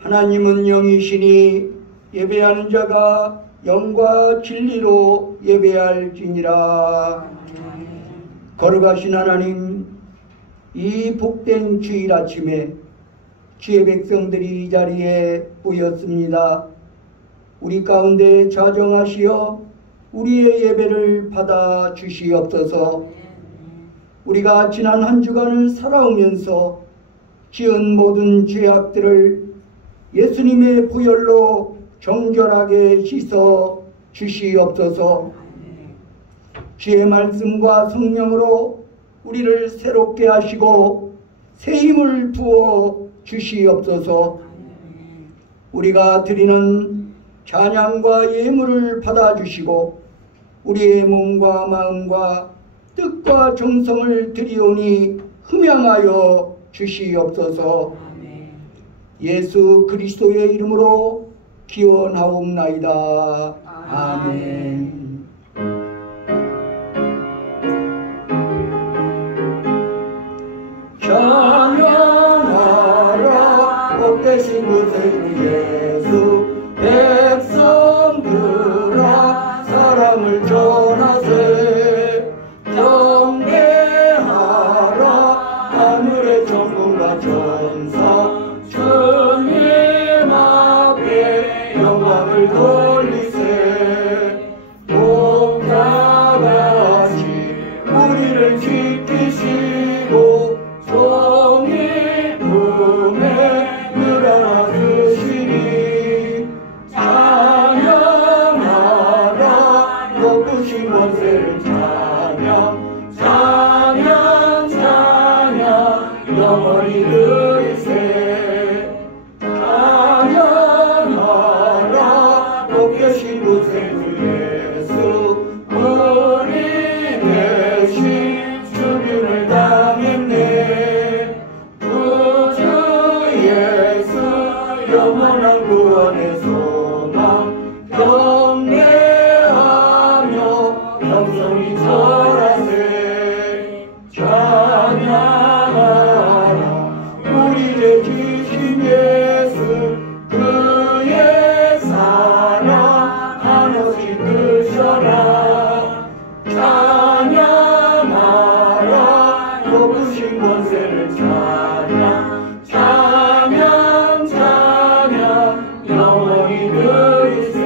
하나님은 영이시니 예배하는 자가 영과 진리로 예배할지니라. 거룩하신 하나님, 이 복된 주일 아침에 주의 백성들이 이 자리에 모였습니다. 우리 가운데 자정하시어 우리의 예배를 받아 주시옵소서. 우리가 지난 한 주간을 살아오면서 지은 모든 죄악들을 예수님의 보혈로 정결하게 씻어 주시옵소서. 주의 말씀과 성령으로 우리를 새롭게 하시고 새 힘을 부어 주시옵소서. 우리가 드리는 찬양과 예물을 받아주시고 우리의 몸과 마음과 뜻과 정성을 드리오니 흠양하여 주시옵소서. 예수 그리스도의 이름으로 기원하옵나이다. 아멘. 찬양하라 복되신 그 예수, 백성들아 사랑을 전하세. 경배하라 하늘의 천군과 천사, 주님 앞에 영광을 돌리세. 복잡하시 우리를 지키시고 종이 품에 늘어나주시니. 찬양하라 높으신 권세를 찬양, 찬양, 찬양 영원히 들으세. 찬양하라 높으신 권세 주 예수, 우리 대신 죽임을 당했네. 구주 예수 영원한 구원의 소망, 경배하며 영성이 절하세. 찬양하라 우리의 주신 예수, 그의 사랑 한없이 크셔라. 찬양하라 높으신 권세를 찬양, 찬양, 찬양 영원히 들으세.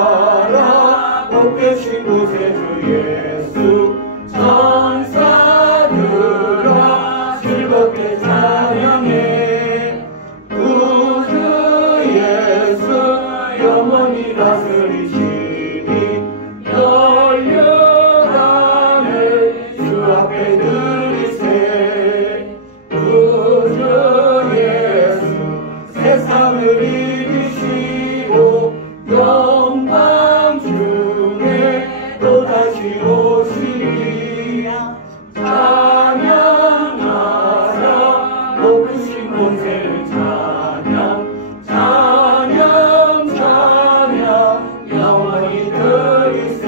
찬양하라 복되신 구세주 예수, 천사들아 즐겁게 찬양해. 구주 예수 영원히 다스리시니 열려가네 주 앞에 드리세. 구주 예수 세상을 이기시고 영광 중에 또다시 오시리. 찬양하라 높으신 권세를 찬양, 찬양, 찬양 영원히 들으세.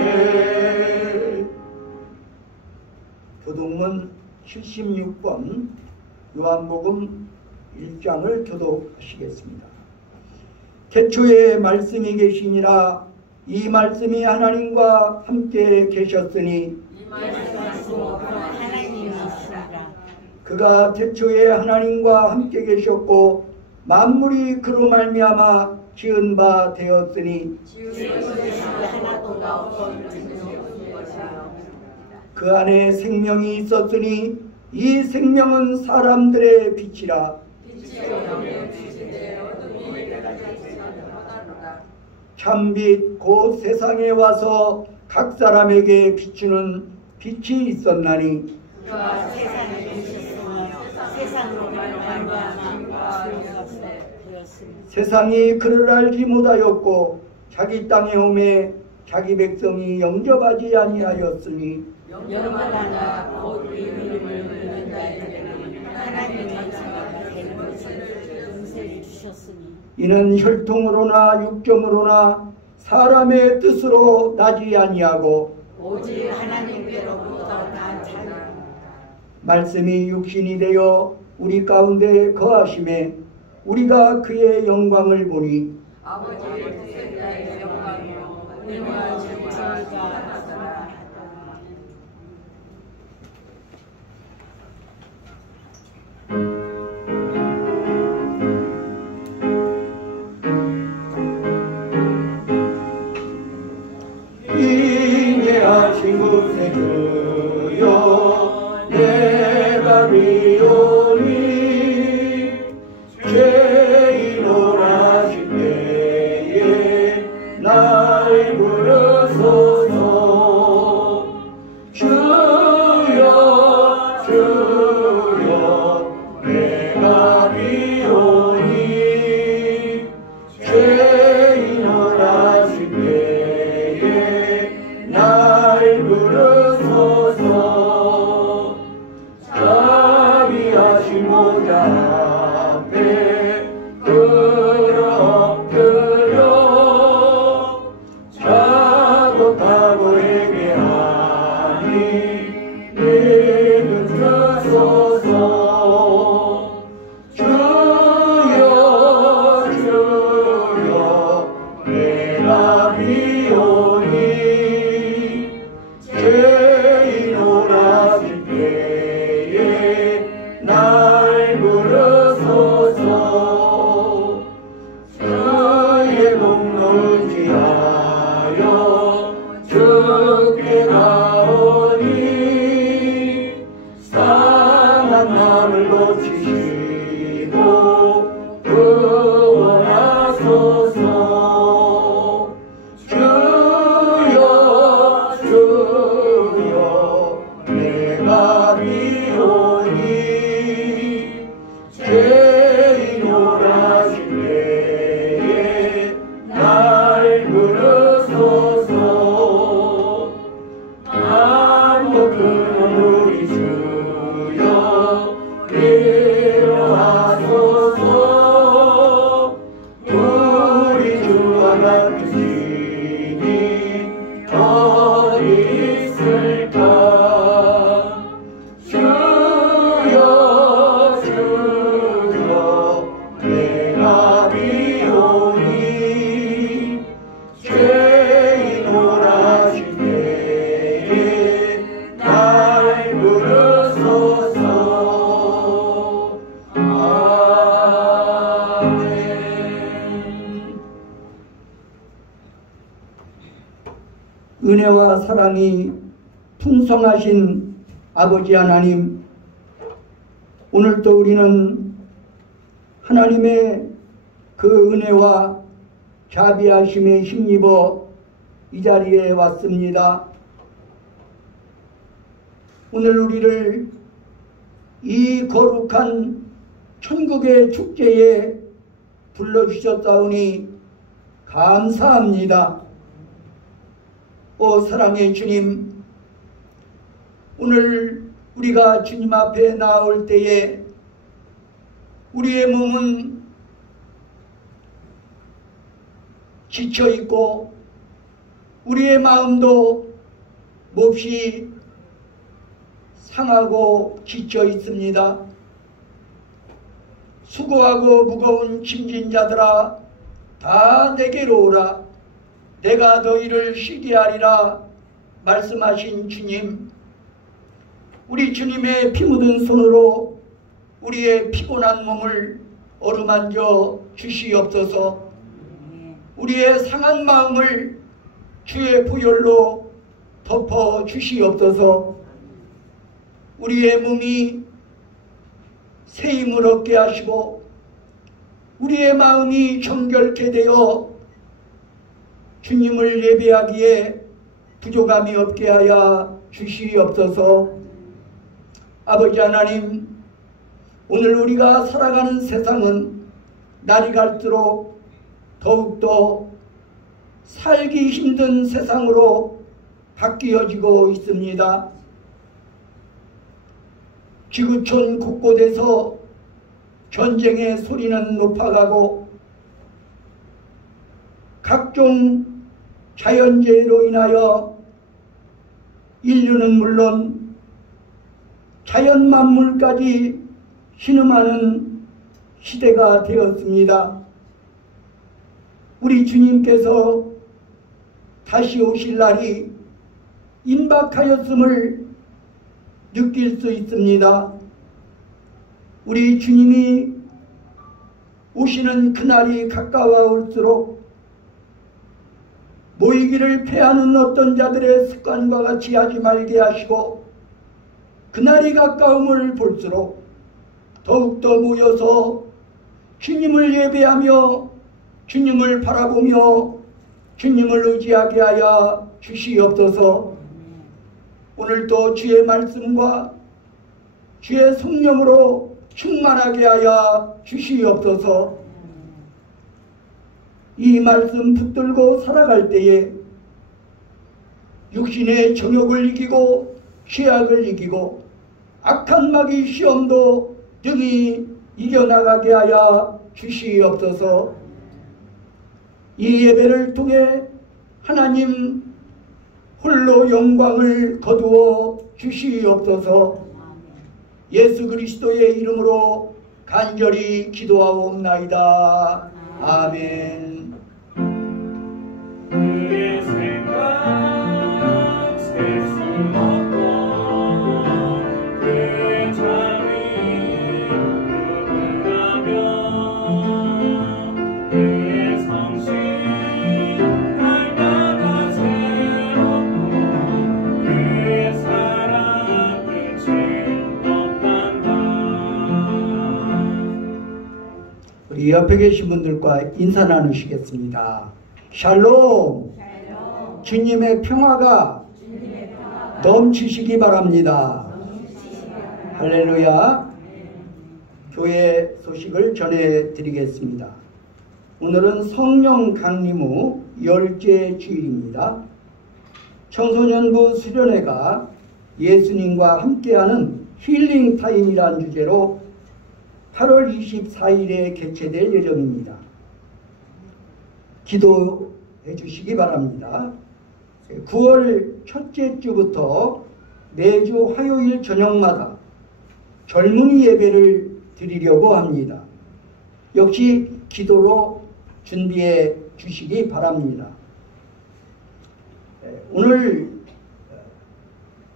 교독문 76번 요한복음 1장을 교독하시겠습니다. 태초에 말씀이 계시니라. 이 말씀이 하나님과 함께 계셨으니 그가 태초에 하나님과 함께 계셨고 만물이 그로 말미암아 지은 바 되었으니 그 안에 생명이 있었으니 이 생명은 사람들의 빛이라. 참빛 곧 세상에 와서 각 사람에게 비추는 빛이 있었나니 세상이 그를 알지 못하였고 자기 땅에 오매 자기 백성이 영접하지 아니하였으니 이는 혈통으로나 육정으로나 사람의 뜻으로 나지 아니하고 오직 하나님께로부터 난 자라. 말씀이 육신이 되어 우리 가운데 거하심에 우리가 그의 영광을 보니 아버지의 독생자의 영광이요 은혜와 진리가 나타나라. 인내하신 곳에 주여 내가 비오니 죄인을 하실 때에 날 부르소서. 주여 주여 내가 비오니 죄인을 하실 때에 날 부르소서. 자비하신 모자 앞에 엎드려 자독하고 회개하니 믿음 주소서. 주여 주여 내가 비오니 죄인을 하실 때에 날 부르소서. 주의 공로를 지하여 주께 가오니 상한 마음을 고치시고 구원하소서. 주여 주여 내가 비오니 죄인을 하실 때에 날 부르소서. 반복은 우리 주여 일어나소서. 우리 주와 같은 신이 어디 있을까. 주여 주여 내가 비오니 죄인을 하실 때에 날 부르소서. 아멘. 은혜와 사랑이 풍성하신 아버지 하나님, 오늘도 우리는 하나님의 그 은혜와 자비하심에 힘입어 이 자리에 왔습니다. 오늘 우리를 이 거룩한 천국의 축제에 불러주셨사오니 감사합니다. 오 사랑의 주님, 오늘 우리가 주님 앞에 나올 때에 우리의 몸은 지쳐있고 우리의 마음도 몹시 상하고 지쳐 있습니다. 수고하고 무거운 짐진 자들아 다 내게로 오라. 내가 너희를 쉬게 하리라 말씀하신 주님, 우리 주님의 피 묻은 손으로 우리의 피곤한 몸을 어루만져 주시옵소서. 우리의 상한 마음을 주의 보혈로 덮어 주시옵소서. 우리의 몸이 새 힘을 얻게 하시고 우리의 마음이 정결케 되어 주님을 예배하기에 부족함이 없게 하여 주시옵소서. 아버지 하나님, 오늘 우리가 살아가는 세상은 날이 갈수록 더욱더 살기 힘든 세상으로 바뀌어지고 있습니다. 지구촌 곳곳에서 전쟁의 소리는 높아가고 각종 자연재해로 인하여 인류는 물론 자연 만물까지 신음하는 시대가 되었습니다. 우리 주님께서 다시 오실 날이 임박하였음을 느낄 수 있습니다. 우리 주님이 오시는 그날이 가까워올수록 모이기를 패하는 어떤 자들의 습관과 같이 하지 말게 하시고, 그날이 가까움을 볼수록 더욱더 모여서 주님을 예배하며 주님을 바라보며 주님을 의지하게 하여 주시옵소서. 오늘도 주의 말씀과 주의 성령으로 충만하게 하여 주시옵소서. 이 말씀 붙들고 살아갈 때에 육신의 정욕을 이기고 죄악을 이기고 악한 마귀 시험도 등이 이겨나가게 하여 주시옵소서. 이 예배를 통해 하나님 홀로 영광을 거두어 주시옵소서. 예수 그리스도의 이름으로 간절히 기도하옵나이다. 아멘. 그의 생각 셀 수 없고 그의 잠이 누구라며 그의 성실 날마다 새롭고 그의 사랑 끝이 없단다. 우리 옆에 계신 분들과 인사 나누시겠습니다. 샬롬. 주님의 평화가 넘치시기 바랍니다. 할렐루야. 교회 소식을 전해드리겠습니다. 오늘은 성령 강림 후 10째 주일입니다. 청소년부 수련회가 예수님과 함께하는 힐링 타임이란 주제로 8월 24일에 개최될 예정입니다. 기도해 주시기 바랍니다. 9월 첫째 주부터 매주 화요일 저녁마다 젊은이 예배를 드리려고 합니다. 역시 기도로 준비해 주시기 바랍니다. 오늘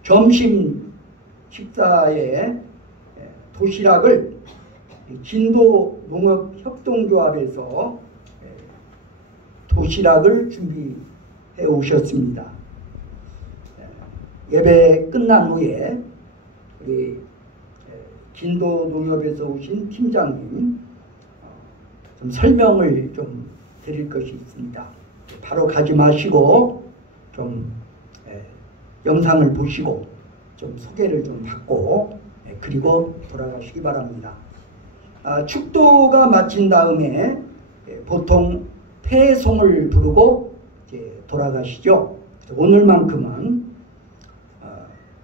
점심 식사에 도시락을 진도 농업협동조합에서 도시락을 준비해 오셨습니다. 예배 끝난 후에 우리 진도 농협에서 오신 팀장님 좀 설명을 좀 드릴 것이 있습니다. 바로 가지 마시고 좀 영상을 보시고 좀 소개를 좀 받고 그리고 돌아가시기 바랍니다. 축도가 마친 다음에 보통 폐송을 부르고 이제 돌아가시죠. 오늘만큼은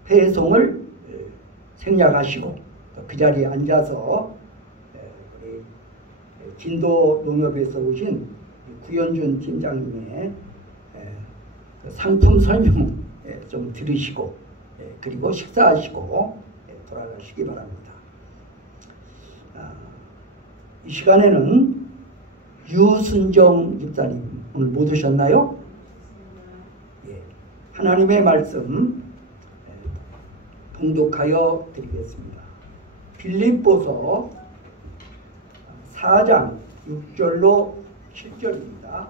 폐송을 생략하시고 그 자리에 앉아서 우리 진도 농협에서 오신 구현준 팀장님의 상품 설명 좀 들으시고 그리고 식사하시고 돌아가시기 바랍니다. 이 시간에는 유순정 집사님 오늘 못 오셨나요? 하나님의 말씀 봉독하여 드리겠습니다. 빌립보서 4장 6절로 7절입니다.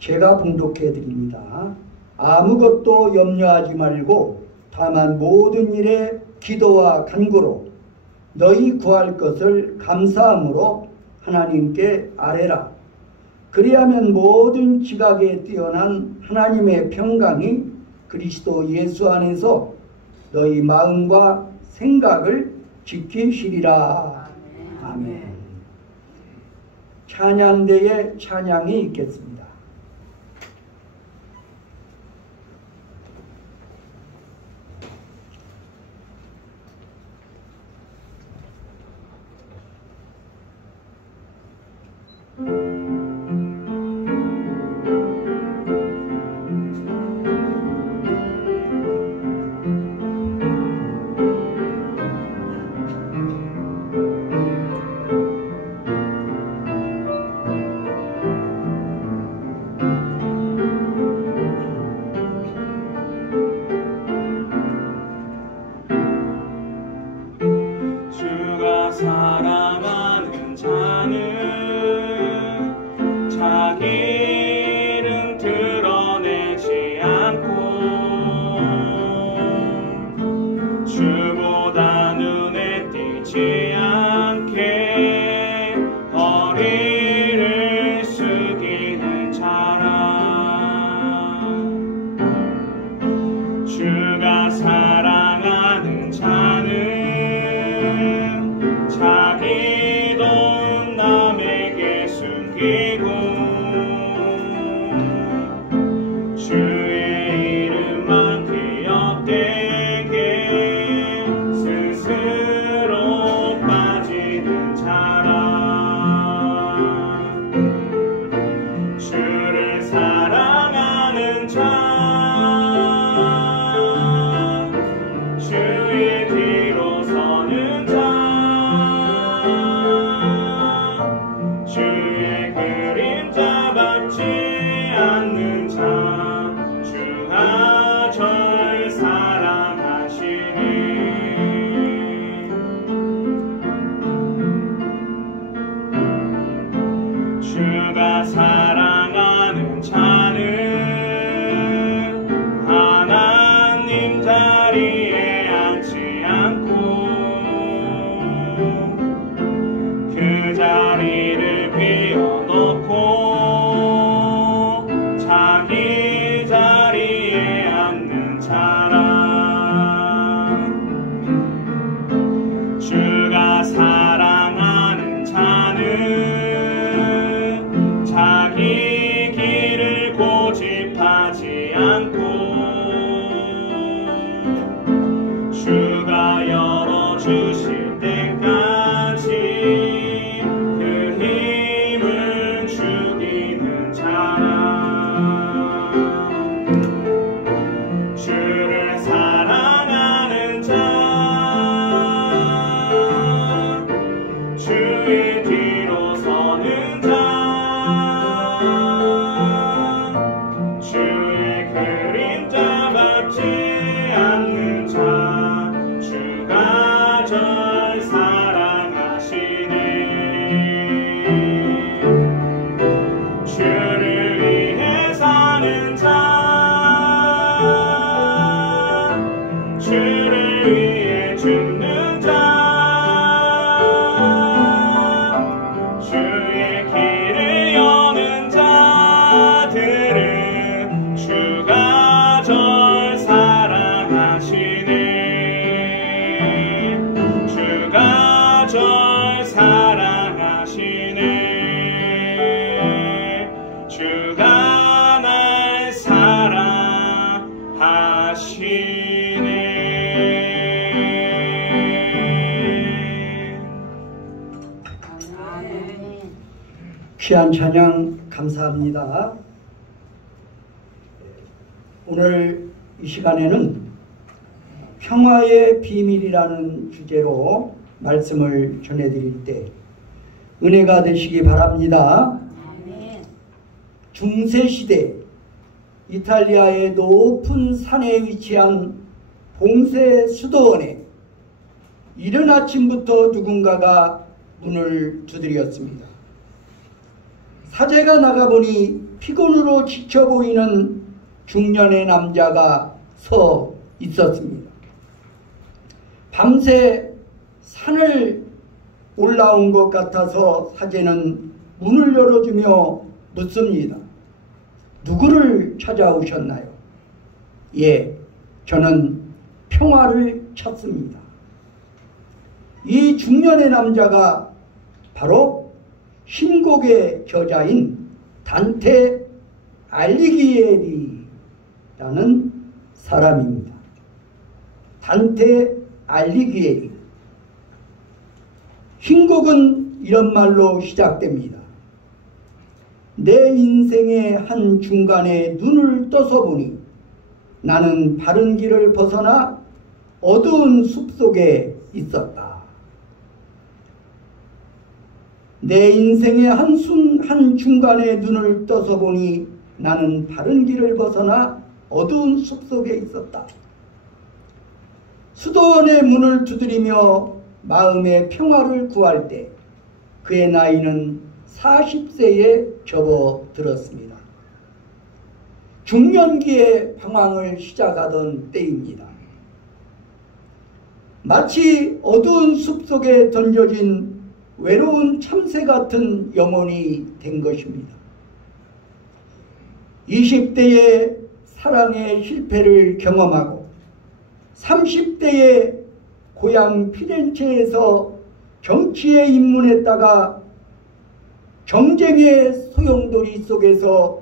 제가 봉독해 드립니다. 아무것도 염려하지 말고 다만 모든 일에 기도와 간구로 너희 구할 것을 감사함으로 하나님께 아뢰라. 그리하면 모든 지각에 뛰어난 하나님의 평강이 그리스도 예수 안에서 너희 마음과 생각을 지키시리라. 아멘. 찬양대에 찬양이 있겠습니다. 섬기고 주의 이름만 기억되게 스스로 빠지는 자라 주를 사랑하는 자 주의 뒤로 서는 자 주의 그림자 받지 않는 자 주가 절 사랑하시니 주가 사랑하는 자는 하나님 자리에 앉지 않고 그 자리를 비워놓고 자기 자리에 앉는 자라 주가 사랑하는 자는 자기 길을 고집하지 않고 주가 열어주실 때까지 그 힘을 죽이는 자라 주를 사랑하는 자 주의 뒤로 서는 자 주의 그림자 받지 않는 자 주가 절 사랑하시네 주를 위해 사는 자 주를 위해 죽는 자 주의 길을 여는 자들은 주가 절 사랑하시네 주가 절 사랑하시네 주가 날 사랑하시네. 귀한 찬양 감사합니다. 오늘 이 시간에는 평화의 비밀이라는 주제로 말씀을 전해드릴 때 은혜가 되시기 바랍니다. 중세시대 이탈리아의 높은 산에 위치한 봉세 수도원에 이른 아침부터 누군가가 문을 두드렸습니다. 사제가 나가보니 피곤으로 지쳐 보이는 중년의 남자가 서 있었습니다. 밤새 산을 올라온 것 같아서 사제는 문을 열어주며 묻습니다. 누구를 찾아오셨나요? 예, 저는 평화를 찾습니다. 이 중년의 남자가 바로 신곡의 저자인 단테 알리기에리라는 사람입니다. 단테 알리기에리. 신곡은 이런 말로 시작됩니다. 내 인생의 한 중간에 눈을 떠서 보니 나는 바른 길을 벗어나 어두운 숲속에 있었다. 내 인생의 한 중간에 눈을 떠서 보니 나는 바른 길을 벗어나 어두운 숲속에 있었다. 수도원의 문을 두드리며 마음의 평화를 구할 때 그의 나이는 40세에 접어들었습니다. 중년기의 방황을 시작하던 때입니다. 마치 어두운 숲속에 던져진 외로운 참새 같은 영혼이 된 것입니다. 20대의 사랑의 실패를 경험하고 30대의 고향 피렌체에서 정치에 입문했다가 경쟁의 소용돌이 속에서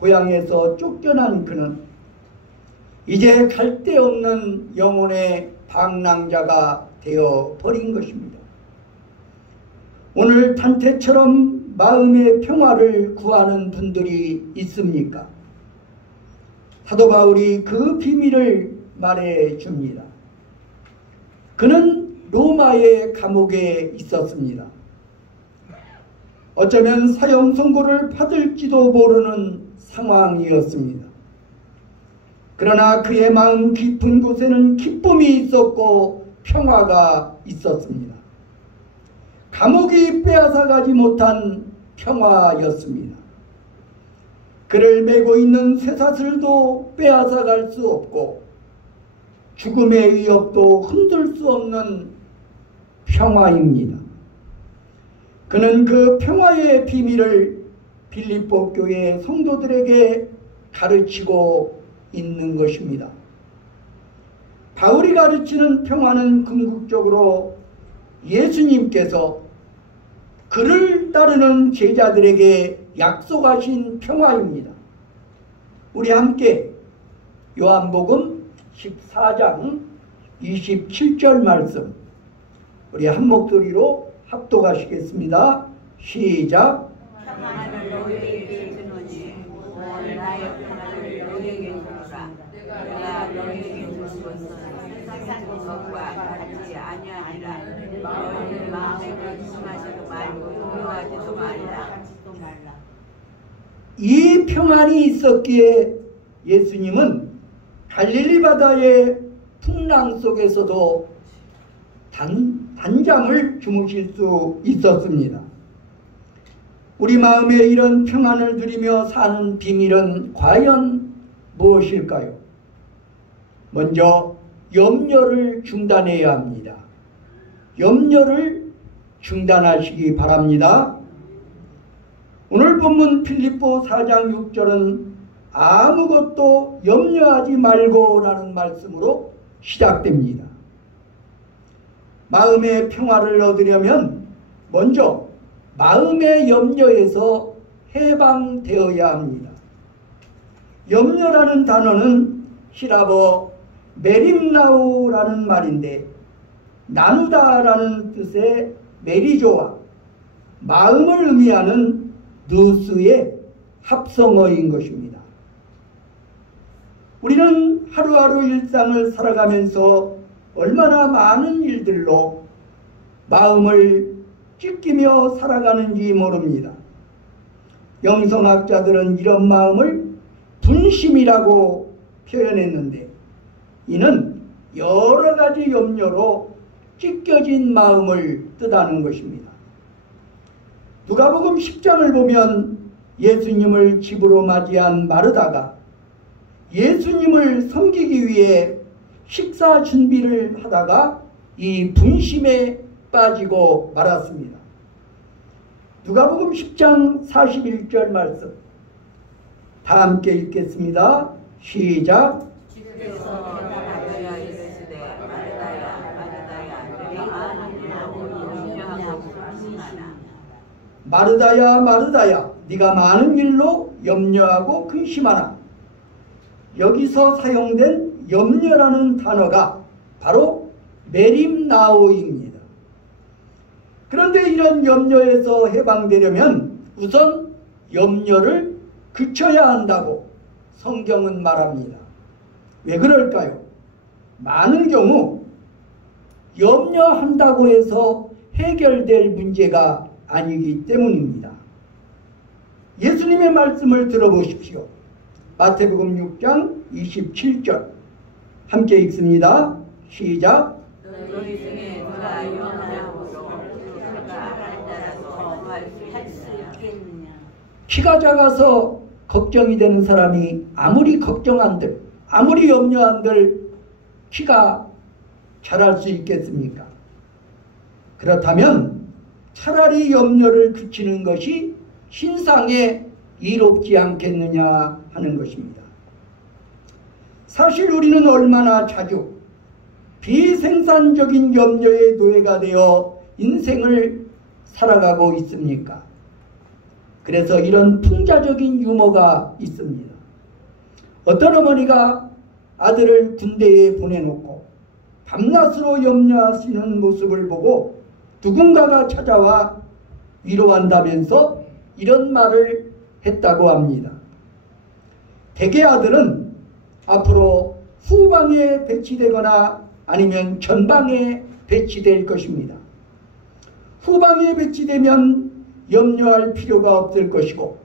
고향에서 쫓겨난 그는 이제 갈 데 없는 영혼의 방랑자가 되어 버린 것입니다. 오늘 단테처럼 마음의 평화를 구하는 분들이 있습니까? 사도 바울이 그 비밀을 말해 줍니다. 그는 로마의 감옥에 있었습니다. 어쩌면 사형 선고를 받을지도 모르는 상황이었습니다. 그러나 그의 마음 깊은 곳에는 기쁨이 있었고 평화가 있었습니다. 감옥이 빼앗아가지 못한 평화였습니다. 그를 메고 있는 쇠사슬도 빼앗아갈 수 없고 죽음의 위협도 흔들 수 없는 평화입니다. 그는 그 평화의 비밀을 빌립보 교회 성도들에게 가르치고 있는 것입니다. 바울이 가르치는 평화는 궁극적으로 예수님께서 그를 따르는 제자들에게 약속하신 평화입니다. 우리 함께 요한복음 14장 27절 말씀 우리 한 목소리로 합독하시겠습니다. 시작. 평안을 너희에게 주노니 나의 평안을 너희에게 주노라. 내가 너희에게 주는 것은 세상 것과 같지 아니하니라. 너희 마음에 근심하지도 말고 두려워하지도 말라. 이 평안이 있었기에 예수님은 갈릴리 바다의 풍랑 속에서도 단잠을 주무실 수 있었습니다. 우리 마음에 이런 평안을 누리며 사는 비밀은 과연 무엇일까요? 먼저 염려를 중단해야 합니다. 염려를 중단하시기 바랍니다. 오늘 본문 빌립보 4장 6절은 아무것도 염려하지 말고 라는 말씀으로 시작됩니다. 마음의 평화를 얻으려면 먼저 마음의 염려에서 해방되어야 합니다. 염려라는 단어는 히라버 메림나우라는 말인데 나누다라는 뜻의 메리조와 마음을 의미하는 누스의 합성어인 것입니다. 우리는 하루하루 일상을 살아가면서 얼마나 많은 일들로 마음을 찢기며 살아가는지 모릅니다. 영성학자들은 이런 마음을 분심이라고 표현했는데 이는 여러 가지 염려로 찢겨진 마음을 뜻하는 것입니다. 누가복음 10장을 보면 예수님을 집으로 맞이한 마르다가 예수님을 섬기기 위해 식사 준비를 하다가 이 분심에 빠지고 말았습니다. 누가복음 10장 41절 말씀 다 함께 읽겠습니다. 시작. 주께서 대답하여 이르시되 마르다야 내가 염려하고 근심하나. 마르다야 마르다야 네가 많은 일로 염려하고 근심하나. 여기서 사용된 염려라는 단어가 바로 메림나오입니다. 그런데 이런 염려에서 해방되려면 우선 염려를 그쳐야 한다고 성경은 말합니다. 왜 그럴까요? 많은 경우 염려한다고 해서 해결될 문제가 아니기 때문입니다. 예수님의 말씀을 들어보십시오. 마태복음 6장 27절 함께 읽습니다. 시작. 너희 중에 누가 염려하고 그가 따라서 할수 있겠느냐. 키가 작아서 걱정이 되는 사람이 아무리 걱정한들 아무리 염려한들 키가 자랄 수 있겠습니까? 그렇다면 차라리 염려를 그치는 것이 신상에 이롭지 않겠느냐 하는 것입니다. 사실 우리는 얼마나 자주 비생산적인 염려의 노예가 되어 인생을 살아가고 있습니까? 그래서 이런 풍자적인 유머가 있습니다. 어떤 어머니가 아들을 군대에 보내놓고 밤낮으로 염려하시는 모습을 보고 누군가가 찾아와 위로한다면서 이런 말을 했다고 합니다. 대개 아들은 앞으로 후방에 배치되거나 아니면 전방에 배치될 것입니다. 후방에 배치되면 염려할 필요가 없을 것이고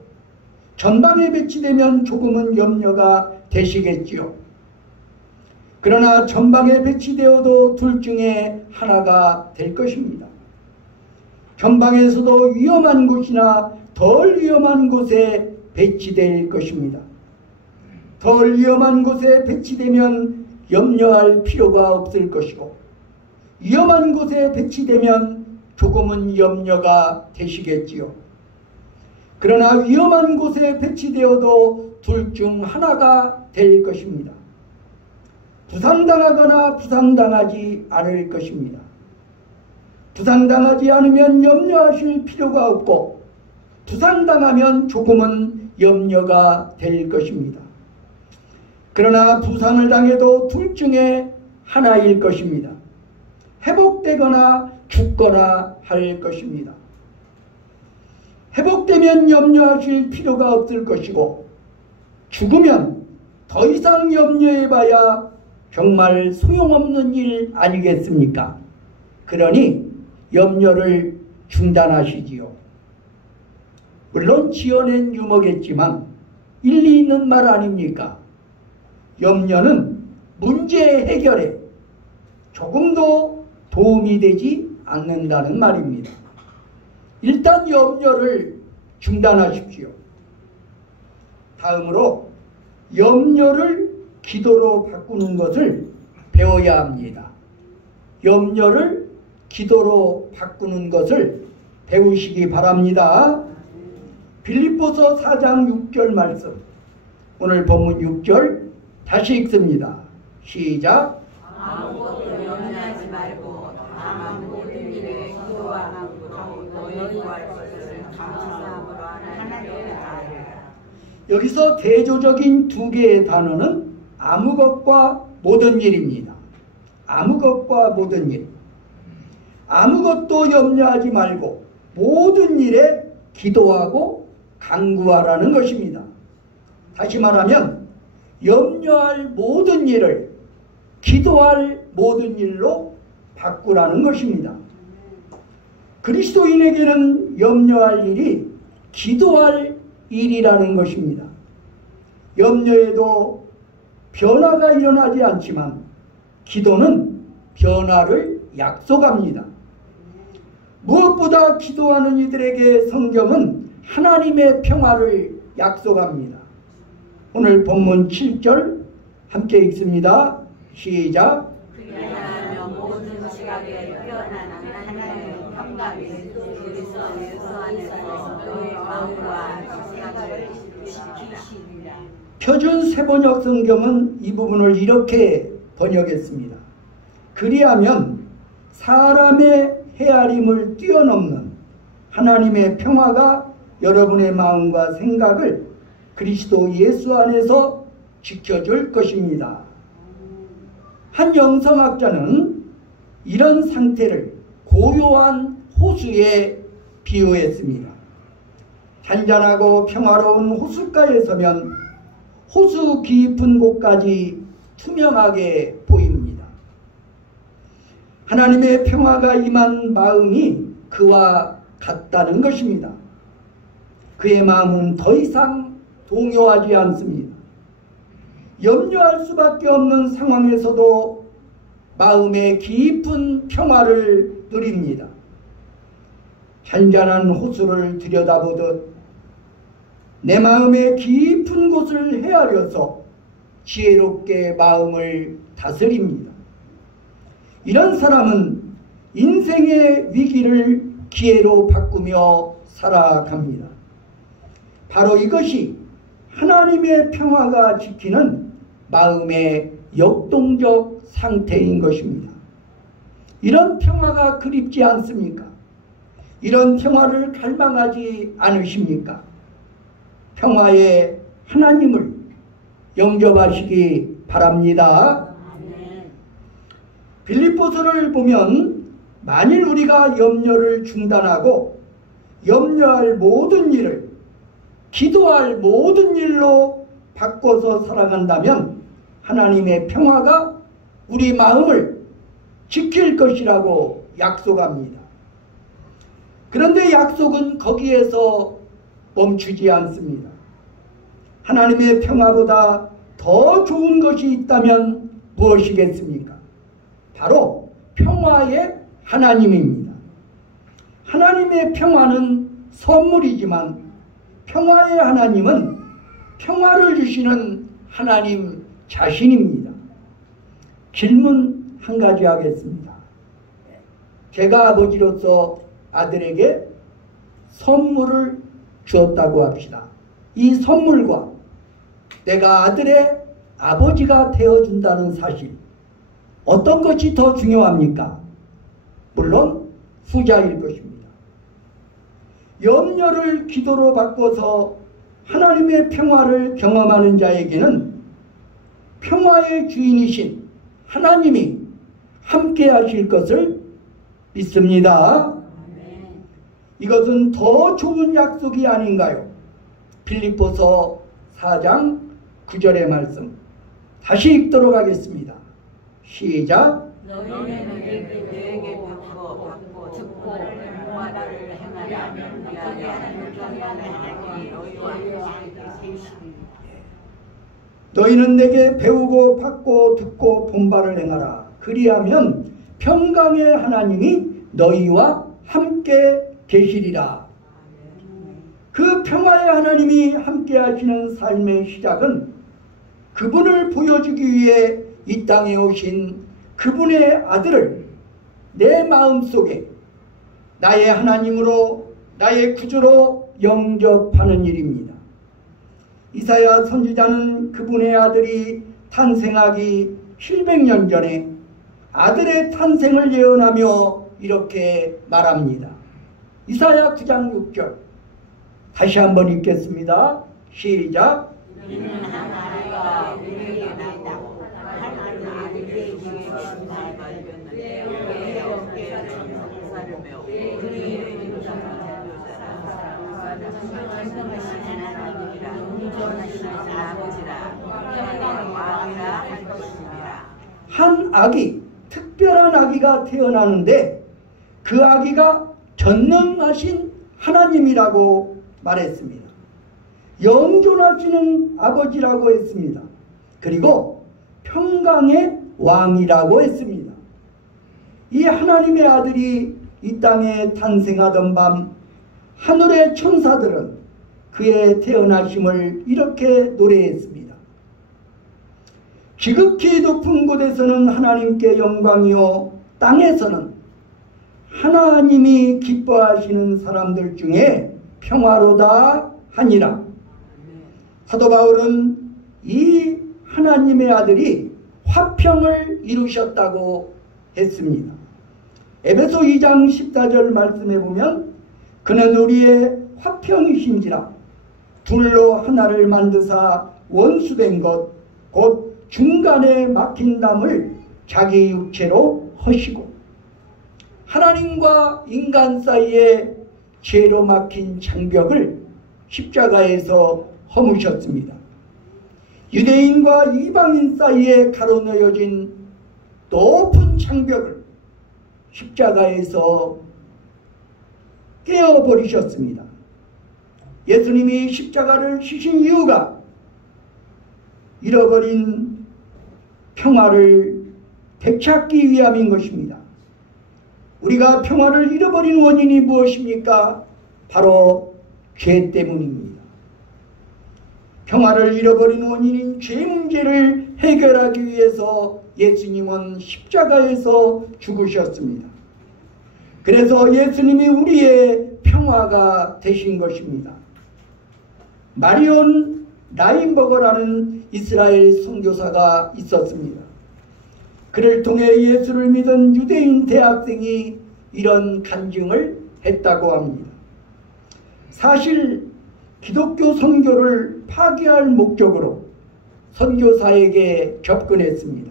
전방에 배치되면 조금은 염려가 되시겠지요. 그러나 전방에 배치되어도 둘 중에 하나가 될 것입니다. 전방에서도 위험한 곳이나 덜 위험한 곳에 배치될 것입니다. 덜 위험한 곳에 배치되면 염려할 필요가 없을 것이고 위험한 곳에 배치되면 조금은 염려가 되시겠지요. 그러나 위험한 곳에 배치되어도 둘 중 하나가 될 것입니다. 부상당하거나 부상당하지 않을 것입니다. 부상당하지 않으면 염려하실 필요가 없고 부상당하면 조금은 염려가 될 것입니다. 그러나 부상을 당해도 둘 중에 하나일 것입니다. 회복되거나 죽거나 할 것입니다. 회복되면 염려하실 필요가 없을 것이고 죽으면 더 이상 염려해봐야 정말 소용없는 일 아니겠습니까? 그러니 염려를 중단하시지요. 물론 지어낸 유머겠지만 일리 있는 말 아닙니까? 염려는 문제 해결에 조금도 도움이 되지 않는다는 말입니다. 일단 염려를 중단하십시오. 다음으로 염려를 기도로 바꾸는 것을 배워야 합니다. 염려를 기도로 바꾸는 것을 배우시기 바랍니다. 빌립보서 4장 6절 말씀, 오늘 본문 6절 다시 읽습니다. 시작. 아무것도 염려하지 말고 다만 모든 일에 기도와 너희 구할 것을 감사함으로 하나님께 아뢰라. 여기서 대조적인 두 개의 단어는 아무 것과 모든 일입니다. 아무 것과 모든 일. 아무것도 염려하지 말고 모든 일에 기도하고 간구하라는 것입니다. 다시 말하면 염려할 모든 일을 기도할 모든 일로 바꾸라는 것입니다. 그리스도인에게는 염려할 일이 기도할 일이라는 것입니다. 염려에도 변화가 일어나지 않지만 기도는 변화를 약속합니다. 무엇보다 기도하는 이들에게 성경은 하나님의 평화를 약속합니다. 오늘 본문 7절 함께 읽습니다. 시작. 그리하여 모든 지각에 뛰어난 하나님의 평강이 그리스도 예수 안에서 너희 마음과 생각을 지키시리라. 표준 세번역 성경은 이 부분을 이렇게 번역했습니다. 그리하면 사람의 헤아림을 뛰어넘는 하나님의 평화가 여러분의 마음과 생각을 그리스도 예수 안에서 지켜줄 것입니다. 한 영성학자는 이런 상태를 고요한 호수에 비유했습니다. 잔잔하고 평화로운 호숫가에 서면 호수 깊은 곳까지 투명하게 보입니다. 하나님의 평화가 임한 마음이 그와 같다는 것입니다. 그의 마음은 더 이상 동요하지 않습니다. 염려할 수밖에 없는 상황에서도 마음의 깊은 평화를 누립니다. 잔잔한 호수를 들여다보듯 내 마음의 깊은 곳을 헤아려서 지혜롭게 마음을 다스립니다. 이런 사람은 인생의 위기를 기회로 바꾸며 살아갑니다. 바로 이것이 하나님의 평화가 지키는 마음의 역동적 상태인 것입니다. 이런 평화가 그립지 않습니까? 이런 평화를 갈망하지 않으십니까? 평화의 하나님을 영접하시기 바랍니다. 빌립보서를 보면 만일 우리가 염려를 중단하고 염려할 모든 일을 기도할 모든 일로 바꿔서 살아간다면 하나님의 평화가 우리 마음을 지킬 것이라고 약속합니다. 그런데 약속은 거기에서 멈추지 않습니다. 하나님의 평화보다 더 좋은 것이 있다면 무엇이겠습니까? 바로 평화의 하나님입니다. 하나님의 평화는 선물이지만 평화의 하나님은 평화를 주시는 하나님 자신입니다. 질문 한 가지 하겠습니다. 제가 아버지로서 아들에게 선물을 주었다고 합시다. 이 선물과 내가 아들의 아버지가 되어준다는 사실, 어떤 것이 더 중요합니까? 물론 후자일 것입니다. 염려를 기도로 바꿔서 하나님의 평화를 경험하는 자에게는 평화의 주인이신 하나님이 함께 하실 것을 믿습니다. 이것은 더 좋은 약속이 아닌가요? 빌립보서 4장 9절의 말씀 다시 읽도록 하겠습니다. 시작. 너희는 내게 받고 듣고 말을 행하면 너희는 내게 배우고 받고 듣고 본바를 행하라. 그리하면 평강의 하나님이 너희와 함께 계시리라. 그 평화의 하나님이 함께 하시는 삶의 시작은 그분을 보여주기 위해 이 땅에 오신 그분의 아들을 내 마음속에 나의 하나님으로 나의 구주로 영접하는 일입니다. 이사야 선지자는 그분의 아들이 탄생하기 700년 전에 아들의 탄생을 예언하며 이렇게 말합니다. 이사야 9장 6절 다시 한번 읽겠습니다. 시작. 이는 한 아이가 우리에게 낳고 한 아들이 우리에게 주님을 발견하는데 내 어깨에 천사를 메워 그 이름은 전도자라. 전능하신 하나님이라 온전하신 아버지라 평강의 왕이라 할 것입니다. 한 아기, 특별한 아기가 태어나는데 그 아기가 전능하신 하나님이라고 말했습니다. 영존하시는 아버지라고 했습니다. 그리고 평강의 왕이라고 했습니다. 이 하나님의 아들이 이 땅에 탄생하던 밤 하늘의 천사들은 그의 태어나심을 이렇게 노래했습니다. 지극히 높은 곳에서는 하나님께 영광이요 땅에서는 하나님이 기뻐하시는 사람들 중에 평화로다 하니라. 사도 바울은 이 하나님의 아들이 화평을 이루셨다고 했습니다. 에베소 2장 14절 말씀에 보면 그는 우리의 화평이신지라 둘로 하나를 만드사 원수된 것 곧 중간에 막힌 담을 자기 육체로 허시고 하나님과 인간 사이에 죄로 막힌 장벽을 십자가에서 허무셨습니다. 유대인과 이방인 사이에 가로놓여진 높은 장벽을 십자가에서 깨어버리셨습니다. 예수님이 십자가를 지신 이유가 잃어버린 평화를 되찾기 위함인 것입니다. 우리가 평화를 잃어버린 원인이 무엇입니까? 바로 죄 때문입니다. 평화를 잃어버린 원인인 죄 문제를 해결하기 위해서 예수님은 십자가에서 죽으셨습니다. 그래서 예수님이 우리의 평화가 되신 것입니다. 마리온 라인버거라는 이스라엘 선교사가 있었습니다. 그를 통해 예수를 믿은 유대인 대학생이 이런 간증을 했다고 합니다. 사실 기독교 선교를 파괴할 목적으로 선교사에게 접근했습니다.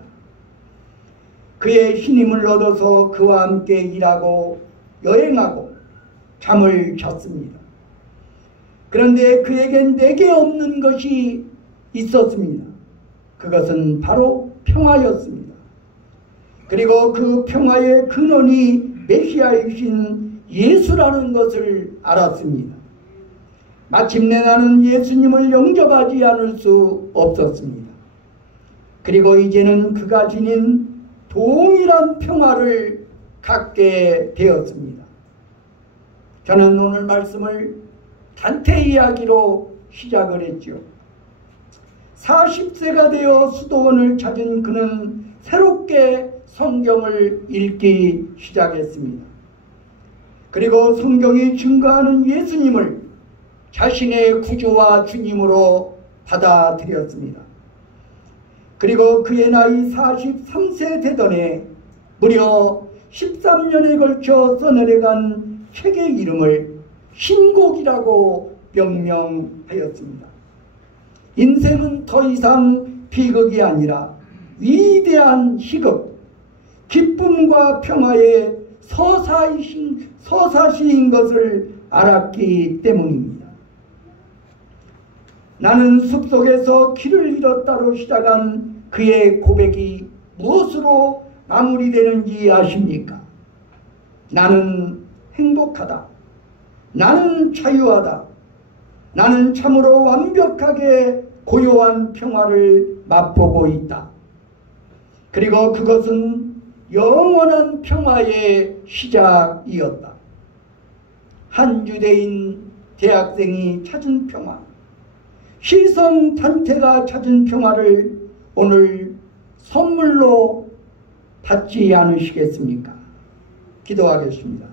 그의 신임을 얻어서 그와 함께 일하고 여행하고 잠을 잤습니다. 그런데 그에겐 내게 없는 것이 있었습니다. 그것은 바로 평화였습니다. 그리고 그 평화의 근원이 메시아이신 예수라는 것을 알았습니다. 마침내 나는 예수님을 영접하지 않을 수 없었습니다. 그리고 이제는 그가 지닌 동일한 평화를 갖게 되었습니다. 저는 오늘 말씀을 단테 이야기로 시작을 했죠. 40세가 되어 수도원을 찾은 그는 새롭게 성경을 읽기 시작했습니다. 그리고 성경이 증거하는 예수님을 자신의 구주와 주님으로 받아들였습니다. 그리고 그의 나이 43세 되던 해 무려 13년에 걸쳐 써내려간 책의 이름을 신곡이라고 명명하였습니다. 인생은 더 이상 비극이 아니라 위대한 희극, 기쁨과 평화의 서사시인 것을 알았기 때문입니다. 나는 숲속에서 길을 잃었다로 시작한 그의 고백이 무엇으로 마무리되는지 아십니까? 나는 행복하다. 나는 자유하다. 나는 참으로 완벽하게 고요한 평화를 맛보고 있다. 그리고 그것은 영원한 평화의 시작이었다. 한 유대인 대학생이 찾은 평화, 시성 단테가 찾은 평화를 오늘 선물로 받지 않으시겠습니까? 기도하겠습니다.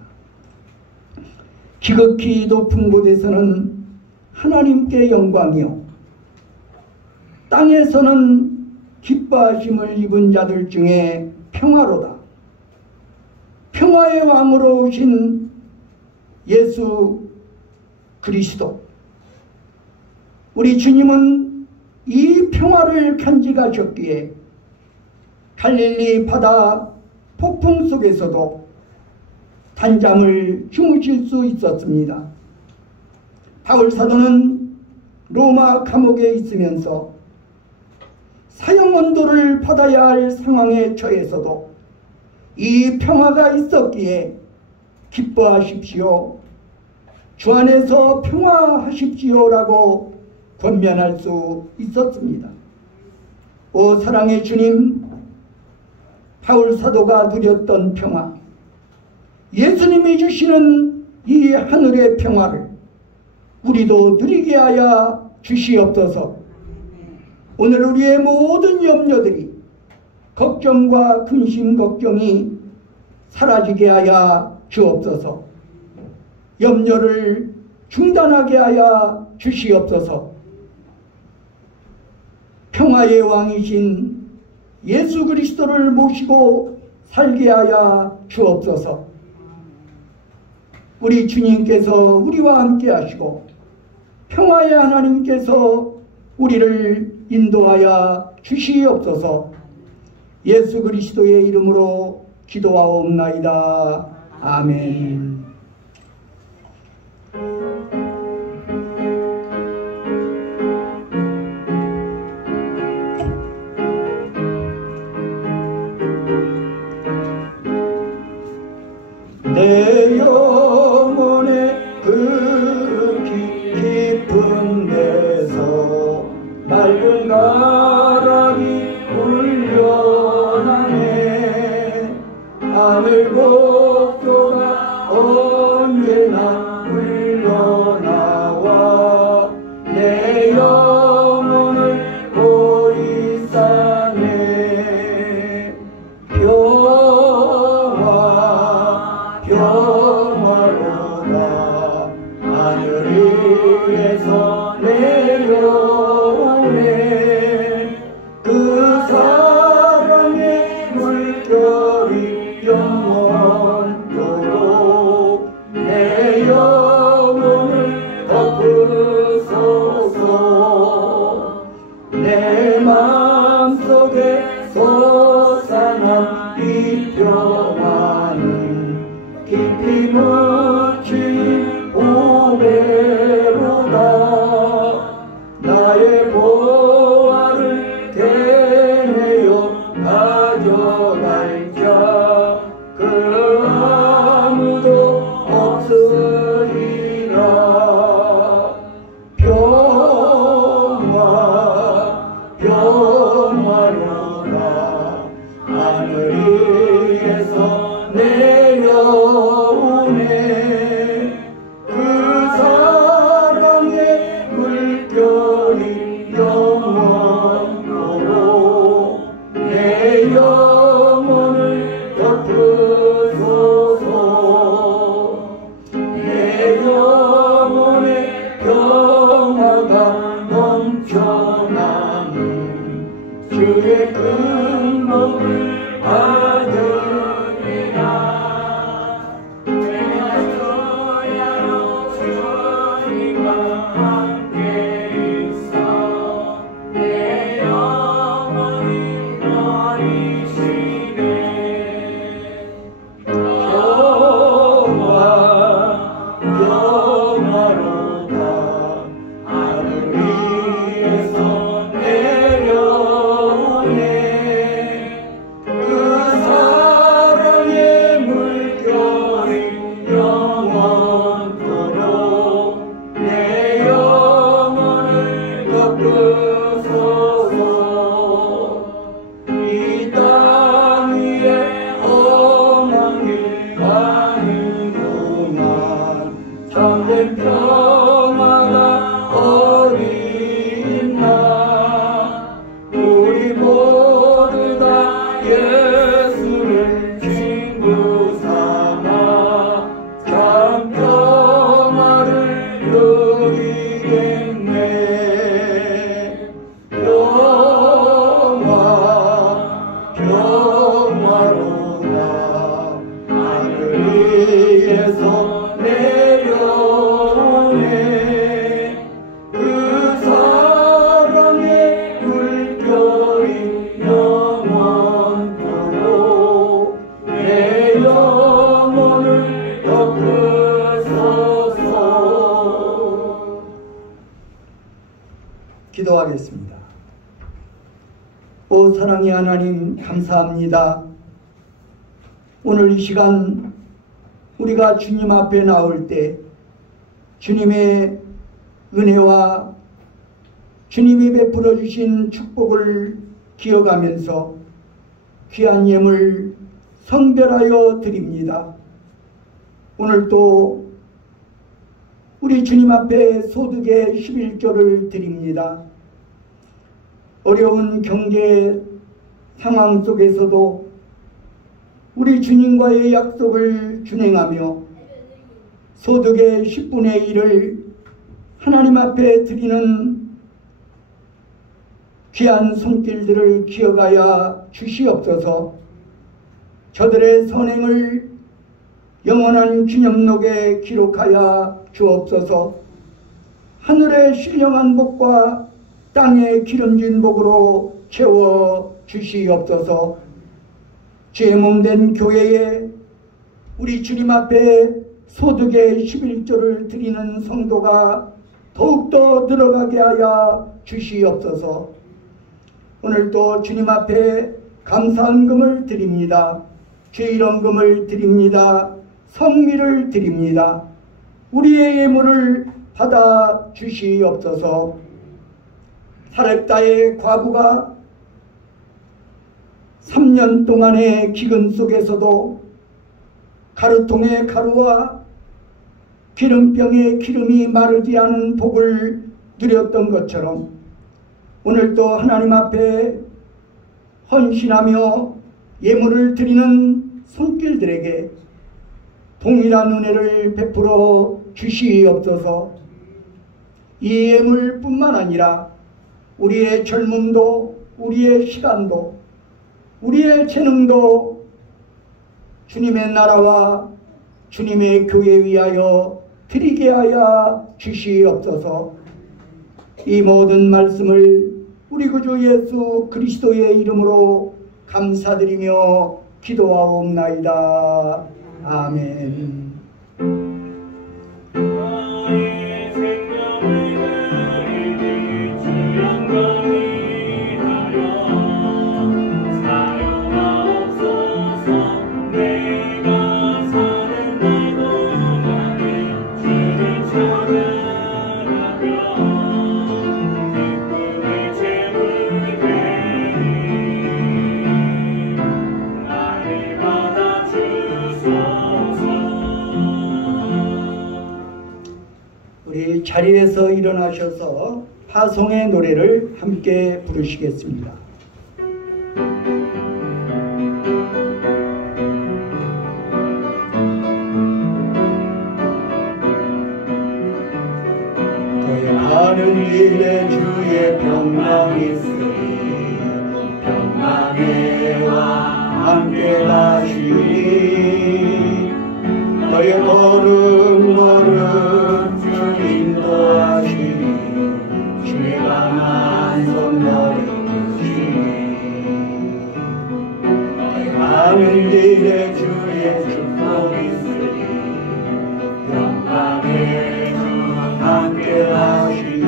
지극히 높은 곳에서는 하나님께 영광이요, 땅에서는 기뻐하심을 입은 자들 중에 평화로다. 평화의 왕으로 오신 예수 그리스도, 우리 주님은 이 평화를 간직하셨기에 갈릴리 바다 폭풍 속에서도 단잠을 주무실 수 있었습니다. 바울 사도는 로마 감옥에 있으면서 사형언도를 받아야 할 상황에 처해서도 이 평화가 있었기에 기뻐하십시오, 주 안에서 평화하십시오라고 권면할 수 있었습니다. 오 사랑의 주님, 바울 사도가 누렸던 평화, 예수님이 주시는 이 하늘의 평화를 우리도 누리게 하여 주시옵소서. 오늘 우리의 모든 염려들이, 걱정과 근심 걱정이 사라지게 하여 주옵소서. 염려를 중단하게 하여 주시옵소서. 평화의 왕이신 예수 그리스도를 모시고 살게 하여 주옵소서. 우리 주님께서 우리와 함께 하시고 평화의 하나님께서 우리를 인도하여 주시옵소서. 예수 그리스도의 이름으로 기도하옵나이다. 아멘. 내 영혼의 그 깊은 데서 맑은 가락이 울려나네. 하늘 복도가 언제나 흘러나와 내 영혼을 보이사네. 평화로다 하늘 위에서 내려오네. 그 사랑의 물결이 영원토록 내 영혼을 덮으소. 기도하겠습니다. 오 사랑의 하나님, 감사합니다. 오늘 이 시간 우리가 주님 앞에 나올 때 주님의 은혜와 주님이 베풀어 주신 축복을 기억하면서 귀한 예물 성별하여 드립니다. 오늘도 우리 주님 앞에 소득의 11조를 드립니다. 어려운 경제 상황 속에서도 우리 주님과의 약속을 준행하며 소득의 10분의 1을 하나님 앞에 드리는 귀한 손길들을 기억하여 주시옵소서. 저들의 선행을 영원한 기념록에 기록하여 주옵소서. 하늘의 신령한 복과 땅의 기름진 복으로 채워 주시옵소서. 죄 몸된 교회에 우리 주님 앞에 소득의 11조를 드리는 성도가 더욱더 늘어가게 하여 주시옵소서. 오늘도 주님 앞에 감사헌금을 드립니다. 죄의론금을 드립니다. 성미를 드립니다. 우리의 예물을 받아 주시옵소서. 사렙다의 과부가 3년 동안의 기근 속에서도 가루통의 가루와 기름병의 기름이 마르지 않은 복을 누렸던 것처럼 오늘도 하나님 앞에 헌신하며 예물을 드리는 손길들에게 동일한 은혜를 베풀어 주시옵소서. 이 예물뿐만 아니라 우리의 젊음도, 우리의 시간도, 우리의 재능도 주님의 나라와 주님의 교회 위하여 드리게 하여 주시옵소서. 이 모든 말씀을 우리 구주 예수 그리스도의 이름으로 감사드리며 기도하옵나이다. 아멘. 우리 자리에서 일어나셔서 파송의 노래를 함께 부르시겠습니다. 가는 길에 주의 평강 있으리 평강에와 함께 가시리 너의 걸음 주 인도하시리 주의 강한 손 너를 주시리 너의 가는 길에 주의 축복 있으리 평강에 주 함께 하시리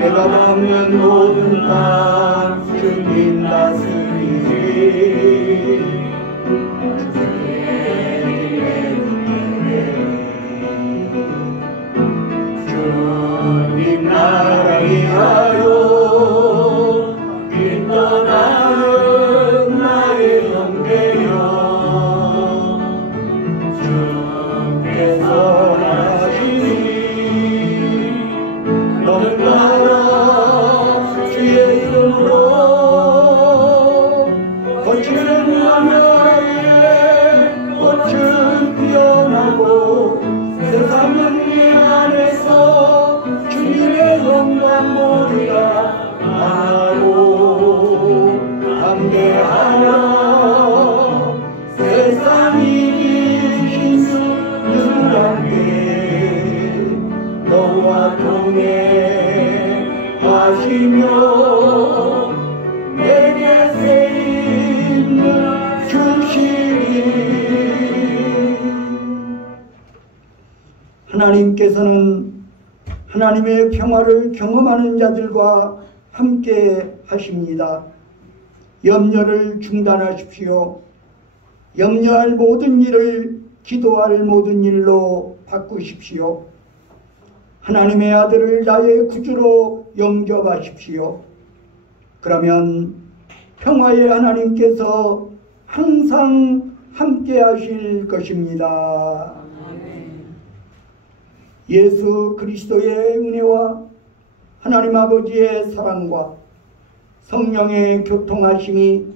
내가 밟는 모든 땅 주님 다스리리 주님 나라 위하여 길 떠나는 나의 형제여 주께서 하시니 너는 따라 주의 이름으로 거칠은 나무에 꽃은 피어나고 세상은 네 안에서 주님의 영광 보리라 하고 담대하여 세상이 이긴 수 누구한테 너와 동행하시며 내게 새 힘을 주시리. 하나님께서는 하나님의 평화를 경험하는 자들과 함께 하십니다. 염려를 중단하십시오. 염려할 모든 일을 기도할 모든 일로 바꾸십시오. 하나님의 아들을 나의 구주로 영접하십시오. 그러면 평화의 하나님께서 항상 함께 하실 것입니다. 예수 그리스도의 은혜와 하나님 아버지의 사랑과 성령의 교통하심이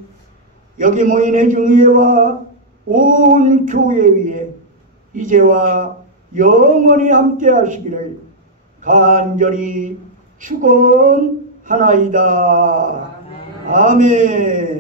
여기 모인 애중위회와 온 교회 위에 이제와 영원히 함께 하시기를 간절히 축원하나이다. 아멘.